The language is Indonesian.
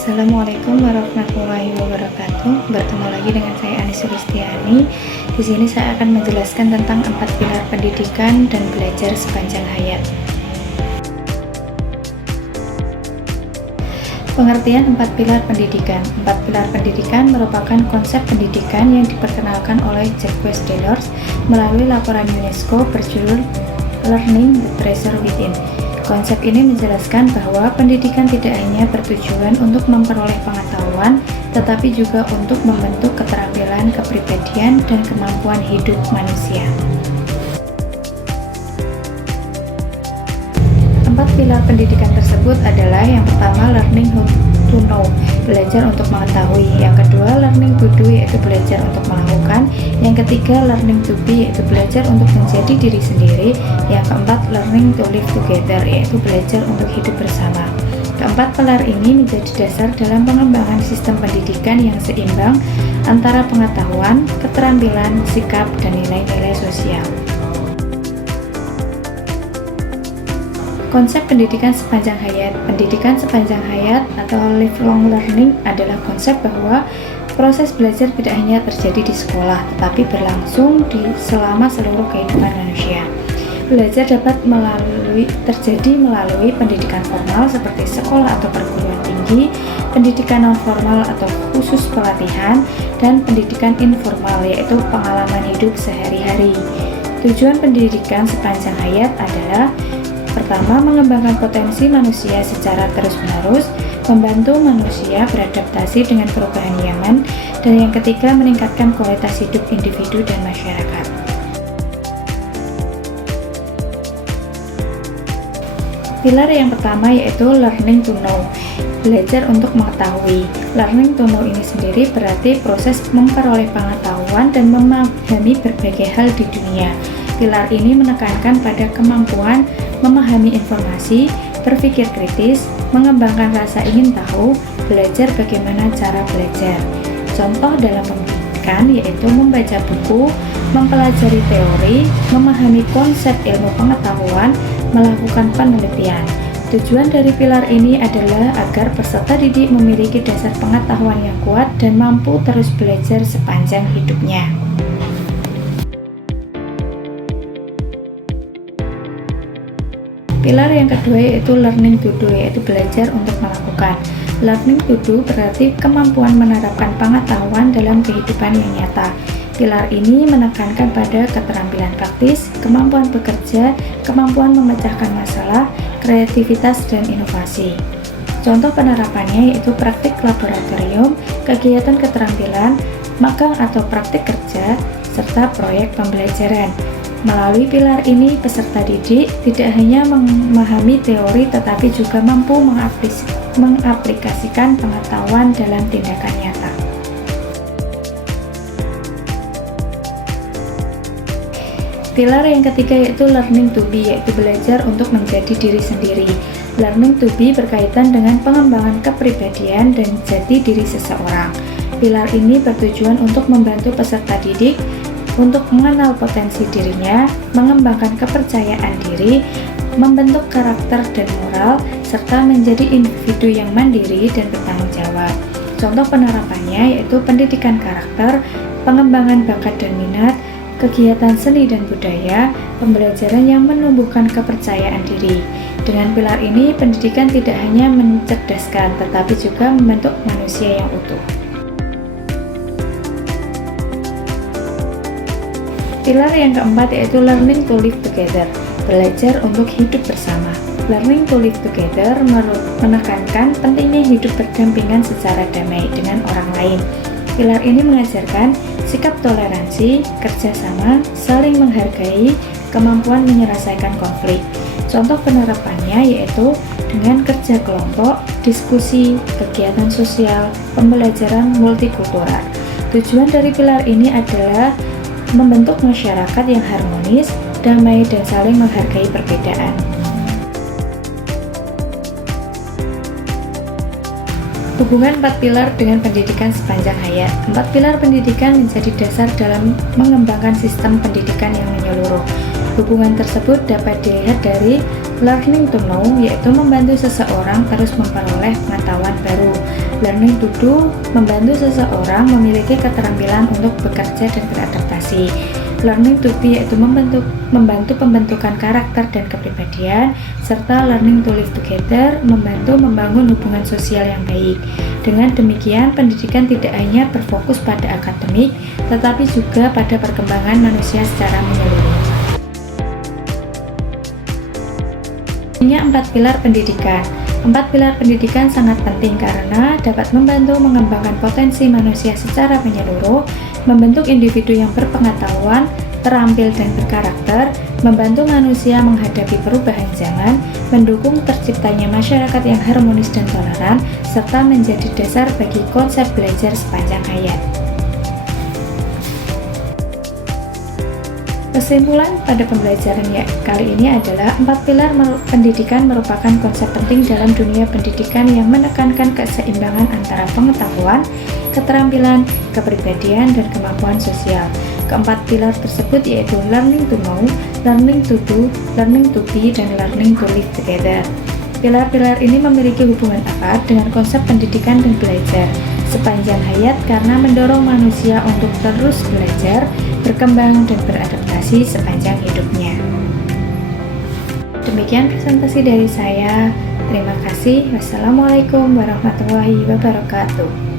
Assalamualaikum warahmatullahi wabarakatuh. Bertemu lagi dengan saya Anis Sulistiani. Di sini saya akan menjelaskan tentang 4 pilar pendidikan dan belajar sepanjang hayat. Pengertian 4 pilar pendidikan. 4 pilar pendidikan merupakan konsep pendidikan yang diperkenalkan oleh Jacques Delors melalui laporan UNESCO berjudul Learning the Treasure Within. Konsep ini menjelaskan bahwa pendidikan tidak hanya bertujuan untuk memperoleh pengetahuan, tetapi juga untuk membentuk keterampilan, kepribadian, dan kemampuan hidup manusia. 4 pilar pendidikan tersebut adalah: yang pertama, learning how to know, belajar untuk mengetahui; yang kedua, learning to do, yaitu belajar untuk melakukan; yang ketiga, learning to be, yaitu belajar untuk menjadi diri sendiri; yang keempat, learning to live together, yaitu belajar untuk hidup bersama. Keempat pilar ini menjadi dasar dalam pengembangan sistem pendidikan yang seimbang antara pengetahuan, keterampilan, sikap, dan nilai-nilai sosial. Konsep pendidikan sepanjang hayat. Pendidikan sepanjang hayat atau lifelong learning adalah konsep bahwa proses belajar tidak hanya terjadi di sekolah, tetapi berlangsung selama seluruh kehidupan manusia. Belajar dapat terjadi melalui pendidikan formal seperti sekolah atau perguruan tinggi, pendidikan non formal atau khusus pelatihan, dan pendidikan informal, yaitu pengalaman hidup sehari-hari. Tujuan pendidikan sepanjang hayat adalah: pertama, mengembangkan potensi manusia secara terus-menerus, membantu manusia beradaptasi dengan perubahan zaman, dan yang ketiga, meningkatkan kualitas hidup individu dan masyarakat. Pilar yang pertama yaitu learning to know, belajar untuk mengetahui. Learning to know ini sendiri berarti proses memperoleh pengetahuan dan memahami berbagai hal di dunia. Pilar ini menekankan pada kemampuan memahami informasi, berpikir kritis, mengembangkan rasa ingin tahu, belajar bagaimana cara belajar. Contoh dalam pendidikan yaitu membaca buku, mempelajari teori, memahami konsep ilmu pengetahuan, melakukan penelitian. Tujuan dari pilar ini adalah agar peserta didik memiliki dasar pengetahuan yang kuat dan mampu terus belajar sepanjang hidupnya. Pilar yang kedua yaitu learning to do, yaitu belajar untuk melakukan. Learning to do berarti kemampuan menerapkan pengetahuan dalam kehidupan yang nyata. Pilar ini menekankan pada keterampilan praktis, kemampuan bekerja, kemampuan memecahkan masalah, kreativitas, dan inovasi. Contoh penerapannya yaitu praktik laboratorium, kegiatan keterampilan, magang atau praktik kerja, serta proyek pembelajaran. Melalui pilar ini, peserta didik tidak hanya memahami teori tetapi juga mampu mengaplikasikan pengetahuan dalam tindakan nyata. Pilar yang ketiga yaitu learning to be, yaitu belajar untuk menjadi diri sendiri. Learning to be berkaitan dengan pengembangan kepribadian dan jati diri seseorang. Pilar ini bertujuan untuk membantu peserta didik untuk mengenal potensi dirinya, mengembangkan kepercayaan diri, membentuk karakter dan moral, serta menjadi individu yang mandiri dan bertanggung jawab. Contoh penerapannya yaitu pendidikan karakter, pengembangan bakat dan minat, kegiatan seni dan budaya, pembelajaran yang menumbuhkan kepercayaan diri. Dengan pilar ini, pendidikan tidak hanya mencerdaskan, tetapi juga membentuk manusia yang utuh. Pilar yang keempat yaitu learning to live together, belajar untuk hidup bersama. Learning to live together menekankan pentingnya hidup berdampingan secara damai dengan orang lain. Pilar ini mengajarkan sikap toleransi, kerjasama, saling menghargai, kemampuan menyelesaikan konflik. Contoh penerapannya yaitu dengan kerja kelompok, diskusi, kegiatan sosial, pembelajaran multikultural. Tujuan dari pilar ini adalah membentuk masyarakat yang harmonis, damai, dan saling menghargai perbedaan. Hubungan 4 pilar dengan pendidikan sepanjang hayat. 4 pilar pendidikan menjadi dasar dalam mengembangkan sistem pendidikan yang menyeluruh. Hubungan tersebut dapat dilihat dari learning to know, yaitu membantu seseorang terus memperoleh pengetahuan baru. Learning to do membantu seseorang memiliki keterampilan untuk bekerja dan beradaptasi. Learning to be yaitu membantu pembentukan karakter dan kepribadian, serta learning to live together membantu membangun hubungan sosial yang baik. Dengan demikian, pendidikan tidak hanya berfokus pada akademik, tetapi juga pada perkembangan manusia secara menyeluruh. Punya 4 pilar pendidikan. 4 pilar pendidikan sangat penting karena dapat membantu mengembangkan potensi manusia secara menyeluruh, membentuk individu yang berpengetahuan, terampil dan berkarakter, membantu manusia menghadapi perubahan zaman, mendukung terciptanya masyarakat yang harmonis dan toleran, serta menjadi dasar bagi konsep belajar sepanjang hayat. Kesimpulan pada pembelajaran kali ini adalah 4 pilar pendidikan merupakan konsep penting dalam dunia pendidikan yang menekankan keseimbangan antara pengetahuan, keterampilan, kepribadian, dan kemampuan sosial. Keempat pilar tersebut yaitu learning to know, learning to do, learning to be, dan learning to live together. Pilar-pilar ini memiliki hubungan erat dengan konsep pendidikan dan belajar sepanjang hayat karena mendorong manusia untuk terus belajar, berkembang, dan beradaptasi sepanjang hidupnya. Demikian presentasi dari saya. Terima kasih. Wassalamualaikum warahmatullahi wabarakatuh.